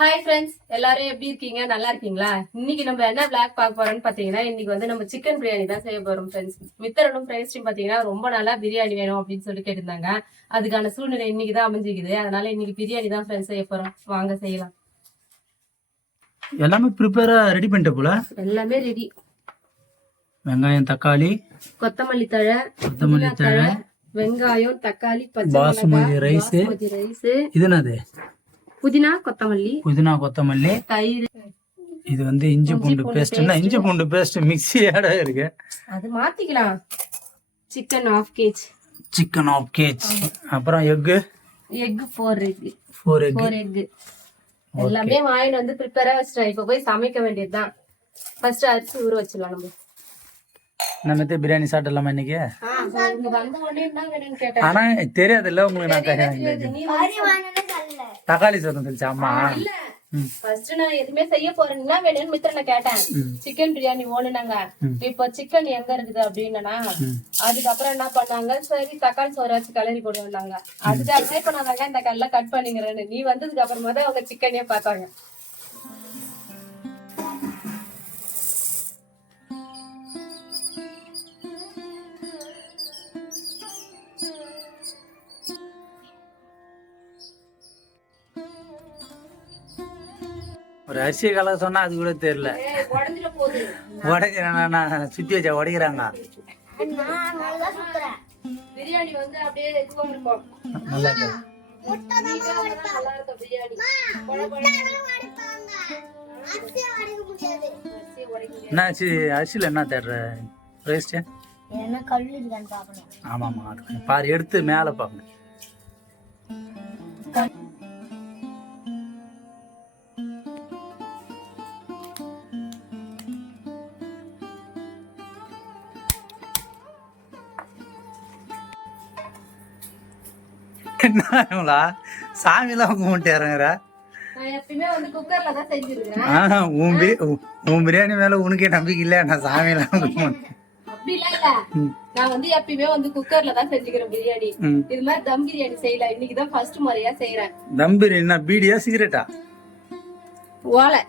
Hi friends, எல்லாரும் எப்படி இருக்கீங்க? நல்லா இருக்கீங்களா? இன்னைக்கு நம்ம என்ன vlog பார்க்க போறோம்னு பாத்தீங்கன்னா, இன்னைக்கு வந்து நம்ம சிக்கன் பிரியாணி தான் செய்ய போறோம் ஃப்ரெண்ட்ஸ். மித்தரனும் ஃப்ரெண்ட்ஸும் பாத்தீங்கன்னா ரொம்ப நாளா பிரியாணி வேணும் அப்படின்னு சொல்லி கேட்டிருந்தாங்க. அதுக்கான சூழ்நிலை இன்னைக்கு தான் அமைஞ்சிக்குது. அதனால இன்னைக்கு பிரியாணி தான் ஃப்ரெண்ட்ஸ் செய்ய போறோம். வாங்க செய்யலாம். எல்லாமே ப்ரிப்பேரா ரெடி பண்ணிட்ட போல. எல்லாமே ரெடி. வெங்காயம், தக்காளி, கொத்தமல்லி தழை, வெங்காயம், தக்காளி, பச்சை பாசுமதி ரைஸ். இது என்னது? புதினா கொத்தமல்லி, தயிர். இது வந்து இஞ்சி பூண்டு பேஸ்ட். இஞ்சி பூண்டு பேஸ்ட் மிக்ஸி ஆட இருக்கு, அது மாத்திக்கலாம். Chicken ½ kg. Chicken ½ kg. அப்புறம் எக் 4 எக். எல்லாமே வாங்கிட்டு வந்து ப்ரிப்பேரா வச்சிட்டேன். இப்ப போய் சமைக்க வேண்டியதுதான். ஃபர்ஸ்ட் அரிசி ஊற வச்சிடலாம். நம்ம பிரியாணி சாப்பிடலாமா இன்னைக்கு? ஆனா தெரியாது இல்ல உங்களுக்கு. நான் தக்காளி சாதம் தெளிச்சா அம்மா. ஃபர்ஸ்ட் நான் எதுவுமே செய்ய போறேன்னா வேணும்னு மித்திரனை கேட்டேன். சிக்கன் பிரியாணி ஓடுனாங்க. இப்ப சிக்கன் எங்க இருக்குது அப்படின்னா, அதுக்கப்புறம் என்ன பண்ணாங்க, சரி தக்காளி சோறாச்சு கலரி போடுவாங்க. அதுக்காக இப்ப நான் வெங்காயம் எல்லாம் கட் பண்ணிக்கிறேன்னு நீ வந்ததுக்கு அப்புறமா தான் அவங்க சிக்கனே பார்த்தாங்க. ஒரு அரிசியை கலக்க சொன்னா அது கூட தெரியல. உடைக்கிறாங்க, சுத்தி வச்சா உடைக்கிறாங்க. பிரியாணி வந்து அப்படியே இதுவா இருக்கும். நல்லா இருக்கு. என்ன அரிசியில என்ன தேடுற? ஆமாமா, பாரு எடுத்து மேல பாக்கணும். என்னங்களா சாமி எல்லாம் கும்பிட்டு இறங்குற? உன் பிரியாணி மேல உனக்கே நம்பிக்கை இல்ல? நான் சாமி எல்லாம் நான் வந்து எப்பயுமே வந்து குக்கர்ல தான் செஞ்சுக்கிறேன் பிரியாணி. இது மாதிரி தம் பிரியாணி செய்யல. இன்னைக்குதான் ஃபர்ஸ்ட் முறையா செய்யறேன். தம் பிரியாணி பீடியா சிகரெட்டா? ஓலை.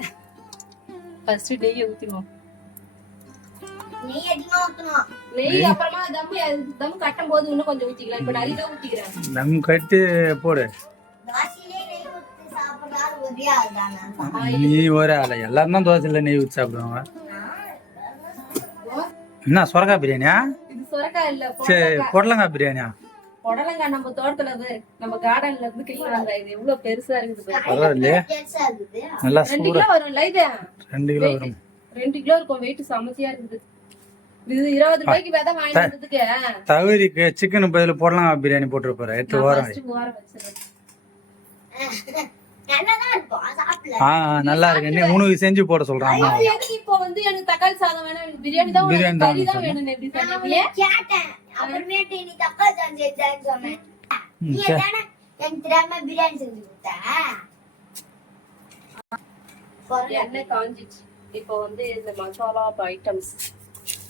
ஃபர்ஸ்ட் நெய் ஊத்திடுவோம். நெய் அப்புறமா தம் கட்டும் போது இன்னும் கொஞ்சம் ஊத்திக்கலாம். இப்ப நிறைய தான் ஊத்திக்கிறேன். தம் கட்டு போடு. நீ ஒரு ஆள எல்லாரும் தான் தோசையில நெய் ஊத்தி சாப்பிடுவாங்க. என்ன சொரக்காய் பிரியாணியா? இது சொரக்காய் இல்ல, சரி பொடலங்காய் பிரியாணியா? பொடலங்காய் நம்ம தோட்டத்துல நம்ம கார்டன்ல இருந்து கிளீனாங்க. இது எவ்வளவு பெருசா இருக்குது. பரவாயில்லையே, நல்லா 2 கிலோ வரும்ல. இது 2 கிலோ வரும். 2 கிலோ இருக்கும். வெயிட் சமத்தியா இருக்குது. இது 20 ரூபாய்க்கு விதை வாங்கிட்டு வந்ததுக்கு தவறிக்கு சிக்கன் பதில போடலாம் பிரியாணி போட்டு போற. எடுத்து ஓரம் நல்லா இருக்கு. நீ உனக்கு செஞ்சு போட சொல்றாங்க. இப்போ வந்து எனக்கு தக்காளி சாதம் வேணும், எனக்கு பிரியாணி தான் வேணும், கறி தான் வேணும். எப்படி சொன்னீங்க? கேட்டேன். அப்புறமேட்டு நீ தக்காளி சாதம் செஞ்சேன்னு சொன்னேன். நீ தான எனக்கு தெரியாம பிரியாணி செஞ்சு கொடுத்த. என்ன காஞ்சிச்சு. இப்போ வந்து இந்த மசாலா ஐட்டம்ஸ்,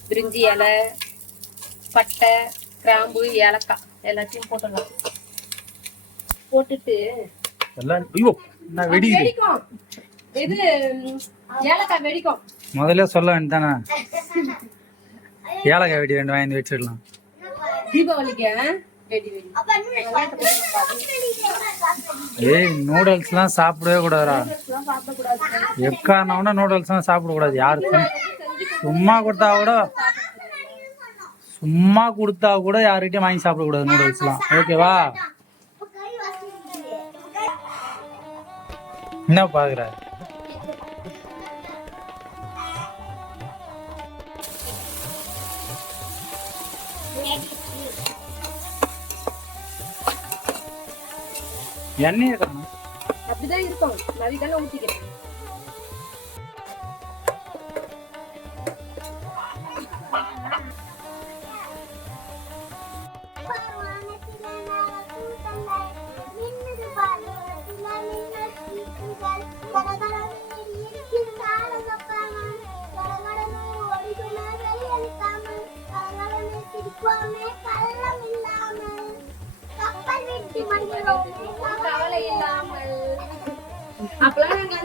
பிரிஞ்சி இலை, பட்டை, கிராம்பு, ஏலக்காய் எல்லாத்தையும் போட்டுடலாம். போட்டுட்டு வெடிக்கும். இது ஏலக்காய் வெடிக்கும். முதல்ல சொல்ல வேண்டியதானே, ஏலக்காய் வெடி 2 வாங்கி வச்சிடலாம். தீபாவளிக்கு ஏய் நூடுல்ஸ் எல்லாம் சாப்பிடவே கூடாதுடா. எக்காரணம்னா நூடுல்ஸ் எல்லாம் சாப்பிட கூடாது. யாருக்கும் சும்மா கொடுத்தா கூட யாருக்கிட்டையும் வாங்கி சாப்பிட கூடாது நூடுல்ஸ் எல்லாம். ஓகேவா? என்ன பாக்குற? எண்ணெய் அப்படிதான் இருக்கும். நவிதான ஊத்திக்கிறேன். அப்பெல்லாம் நாங்க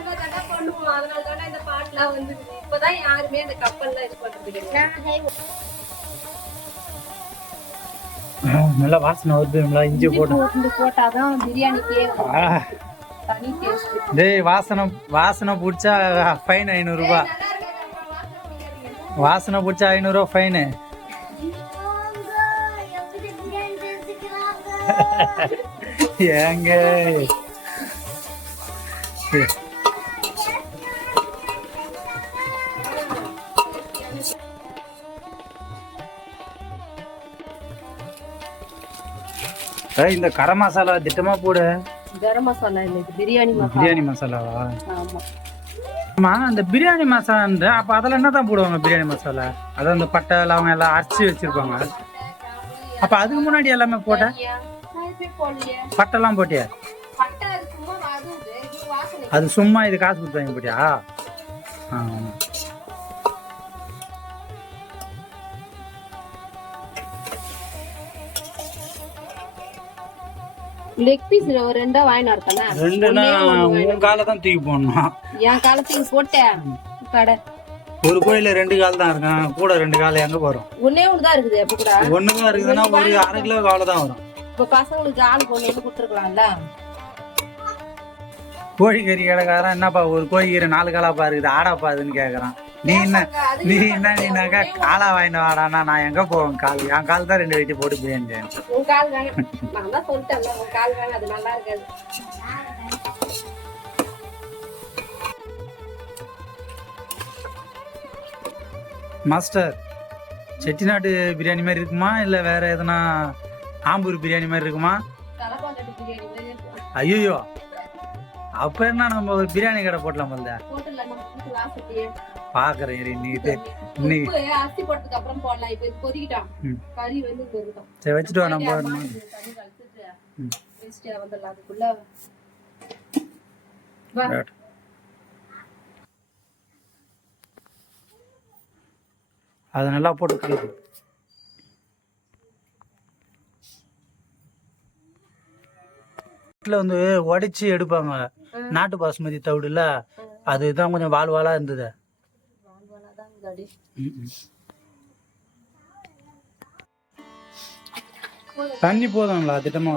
எல்லாம் வந்து இப்பதான் யாருமே அந்த கப்பல்லாம் இது பண்றது கிடையாது. நல்லா வாசனை வருது. இஞ்சி போட்டு போட்டாதான் பிரியாணிக்கே தனி டேஸ்ட். டேய் வாசனை பிடிச்சா ஃபைன் 500 ரூபாய். வாசனை பிடிச்சா 500 ரூபாய் ஃபைனு. ஏங்க இந்த கரம் மசாலா திட்டமா போடு. கரம் மசாலா இல்ல, இது பிரியாணி மசாலா. பிரியாணி மசாலாவா? ஆமா. ஆமா, அந்த பிரியாணி மசாலா அப்ப அதெல்லாம் என்னதான் போடுவாங்க? பிரியாணி மசாலா அதான் அந்த பட்டை லவங்கம் எல்லாம் அரைச்சி வச்சிருப்பாங்க. அப்ப அதுக்கு முன்னாடி எல்லாமே போட்ட பட்டெல்லாம் போட்டியா? அது சும்மா இது காசு கொடுத்தாங்க போட்டியா? லெக் பீஸ் ஒரு ரெண்டா வாங்கிட்டு வரத்தானே? ரெண்டுனா உன் காலை தான் தூக்கி போடணும். என் காலத்துக்கு போட்டேன் கடை. ஒரு கோயில 2 கால் தான் இருக்கும், கூட 2 கால் எங்க வரும்? ஒன்னே ஒண்ணுதான் இருக்குது. அப்ப கூட ஒண்ணுதான் இருக்குதுன்னா ஒரு 1/2 கிலோ அவ்வளவுதான் வரும். இப்ப பசங்களுக்கு ஆளுக்கு ஒண்ணு கொடுத்துருக்கலாம்ல. கோழிக்கறி கடைக்காரன் என்னப்பா ஒரு கோழிக்கறி 4 காலாப்பா இருக்குது, ஆடாப்பா அதுன்னு கேக்குறான். நீனாக்கா காலா வாங்கிட்டு வாடானா நான் எங்க போவேன்? கால் என் கால் தான் 2 வெட்டி போட்டு பிரியாணி. உன் கால் வேணும், நான் தான் சொல்லிட்டேன் உன் கால் வேணும், அது நல்லா இருக்காது. மாஸ்டர், செட்டிநாடு பிரியாணி மாதிரி இருக்குமா இல்ல வேற எதனா ஆம்பூர் பிரியாணி மாதிரி இருக்குமா? ஐயோ, அப்ப என்ன நம்ம ஒரு பிரியாணி கடை போட்டலாம் போல. பாக்குறேன் அரிசி போட்டதுக்கு அப்புறம் போடலாம். இப்ப கொதிக்கிட்டான் கறி வந்து சரி வச்சுட்டு நம்ம அதுக்குள்ள அதை நல்லா போட்டு கலக்கு. வீட்டில் வந்து உடைச்சி எடுப்பாங்க நாட்டு பாசுமதி தவிடுல, அதுதான் கொஞ்சம் வால்வாலா இருந்தது. தண்ணி போதும்ல திட்டமா?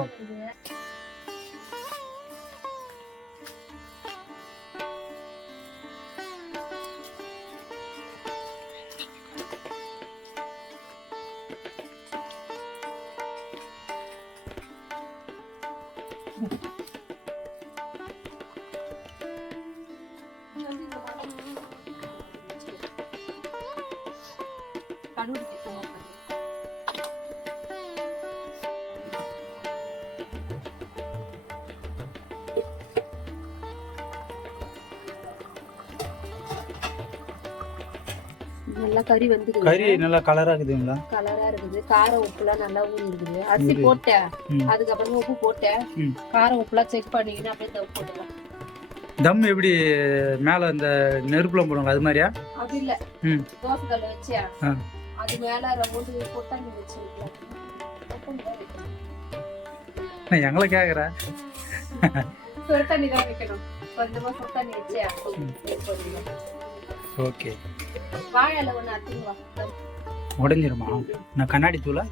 நல்லா கறி வந்து கறி நல்லா கலரா இருக்குதுங்களா? கலரா இருக்குது. கார உப்புலாம் நல்லா ஊறி இருக்குது. அரிசி போட்டேன், அதுக்கப்புறமா உப்பு போட்டேன், கார உப்புலாம் செக் பண்ணிக்கின்னு அப்படியே தம் போட்டுக்கலாம். தம் எப்படி மேல இந்த நெருப்புல போடுவாங்க அது மாதிரியா? அது இல்ல, தோசை கல்ல வச்சியா அது மேல போட்டு கொட்டாங்கி வச்சிருக்கலாம். எங்களை கேக்குற சொர தண்ணி தான் வைக்கணும், கொஞ்சமா சொர தண்ணி வச்சியா. ஓகே, வாழையில ஒண்ணு அத்திங்க உடைஞ்சிருமா? நான் கண்ணாடி தூளா?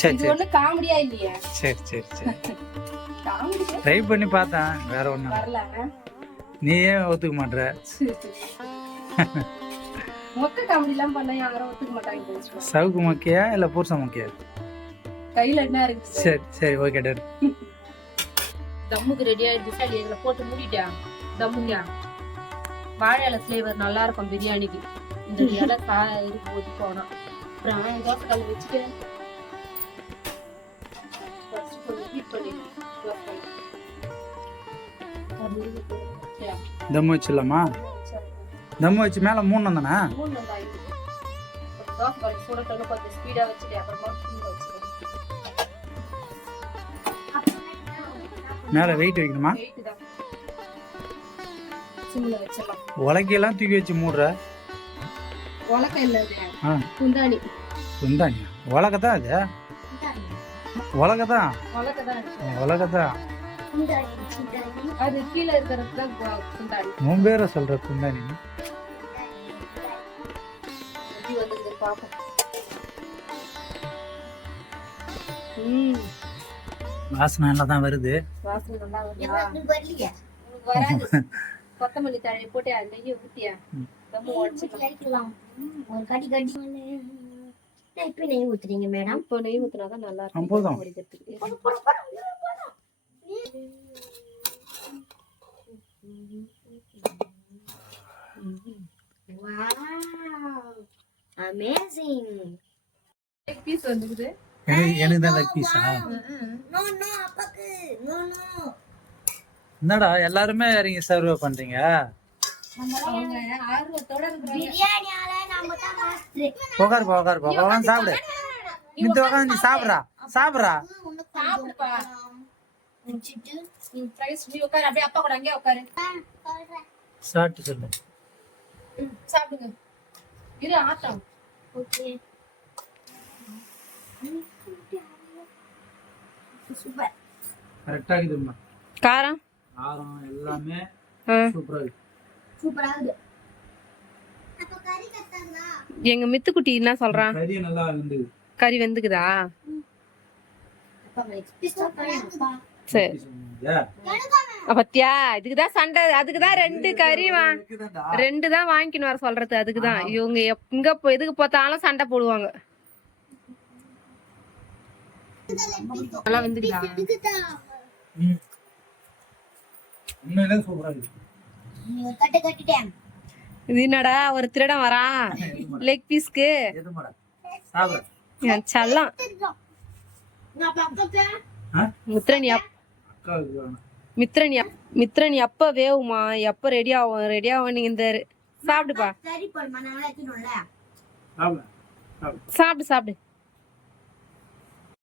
சரி சரி, ஒண்ணு காமெடியா இல்லையா? சரி சரி சரி, ட்ரை பண்ணி பார்த்தேன், வேற ஒண்ணும் வரல. நீ ஏன் ஒத்துக்க மாட்ற? மொக்க காமெடி எல்லாம் பண்ண யாரும் ஒத்துக்க மாட்டாங்க. சவுக்கு மொக்கையா இல்ல பூர்ச மொக்கையா? கையில என்ன இருக்கு? சரி சரி, ஓகே டன். தம்முக்கு ரெடி ஆயிடுச்சு. இதுல போட்டு மூடிட்டா தம்முங்க. வாழையில ஃப்ளேவர் நல்லா இருக்கும் பிரியாணிக்கு. இந்த இலை இருக்கு போது போனா அப்புறம் தோசை கல் வச்சுட்டு தம் வச்சிடலாமா? தம் வச்சு மேல 3 தானே? தோசை கல் சுடட்டணும், கொஞ்சம் ஸ்பீடா வச்சுட்டு அப்புறமா மேல வெயிட் வைக்கணுமா? உலக்கையெல்லாம் தூக்கி வச்சு மூடுற? உலக்கை இல்ல, குந்தாணி. குந்தாணி உலகை தான் அது? உலகை தான் உலகை தான். அது கீழே இருக்கிறது தான் குண்டாடி. உன் பேரை சொல்ற குந்தாணி. எப்படி வந்துருது பாப்போம். வாசனை நல்லா தான் வருது. வாசனை நல்லா வருதா? உனக்கு வராது. கொத்தமல்லி தழையை போட்டு நெய்யை ஊத்தியா ரொம்ப உடச்சிக்கலாம். ஒரு கடி கடி இப்ப நெய் ஊத்துறீங்க மேடம். இப்போ நெய் ஊத்துனாதான் நல்லா இருக்கும். போதும். பொரிக்கிறதுக்கு. Wow amazing. லெக் பீஸ் வந்துக்குது. எனக்கு தான் லெக் பீஸா? நோ நோ அப்பாக்கு நோ நோ. என்னடா எல்லாருமே இறங்கி சர்வ் பண்றீங்க? அவங்க ஆர்வத்தோட இருக்கிறாங்க. பிரியாணியால நாம தான் மாஸ்டர். உட்காரு சாப்பிடு. மித்து உட்காந்து நீ சாப்பிட்றா. சாப்பிடுப்பா. முடிச்சிட்டு ஃப்ரைஸ் நீ உட்காரு. அப்படியே அப்பா கூட அங்கேயே உட்காரு. சாப்பிட்டு சொல்லு. சாப்பிடுங்க. இரு ஆட்டம். Okay super. கரெக்டா இருக்குதும்மா. காரம் எல்லாமே சூப்பரா இருக்கு. சூப்பரா இருக்கு. அப்ப கறி கட்டாங்களா? எங்க மித்துக்குட்டி என்ன சொல்றான்? கறி நல்லா இருந்தது. கறி வெந்துக்குதா? அப்பா எக்ஸ்பிரஸ் பண்ணப்பா. சரி பத்தியா இதுக்குதான் சண்டை. அதுக்குதான் 2 கறி 2 தான் வாங்கிக்கணும் வர சொல்றது. அதுக்குதான் இவங்க எங்க எதுக்கு பார்த்தாலும் சண்டை போடுவாங்க. நல்லா வெந்துக்குதா? உண்மையிலே சூப்பரா இருக்கு. நீ ஒரு கட்டு கட்டிட்டேன். இது என்னடா ஒரு திருடன் வரான் லெக் பீஸ்க்கு. எதுமாடா சாப்பிடு. என் செல்லம் நான் பக்கத்துல மித்ரன் அக்காவுக்கு வேணும். மித்ரன் எப்ப வேவுமா எப்ப ரெடி ஆகும் நீங்க இந்த சாப்பிடுப்பா. சரி போடுமா நான் எடுத்துடும்ல. சாப்பிடு. சாப்பிடு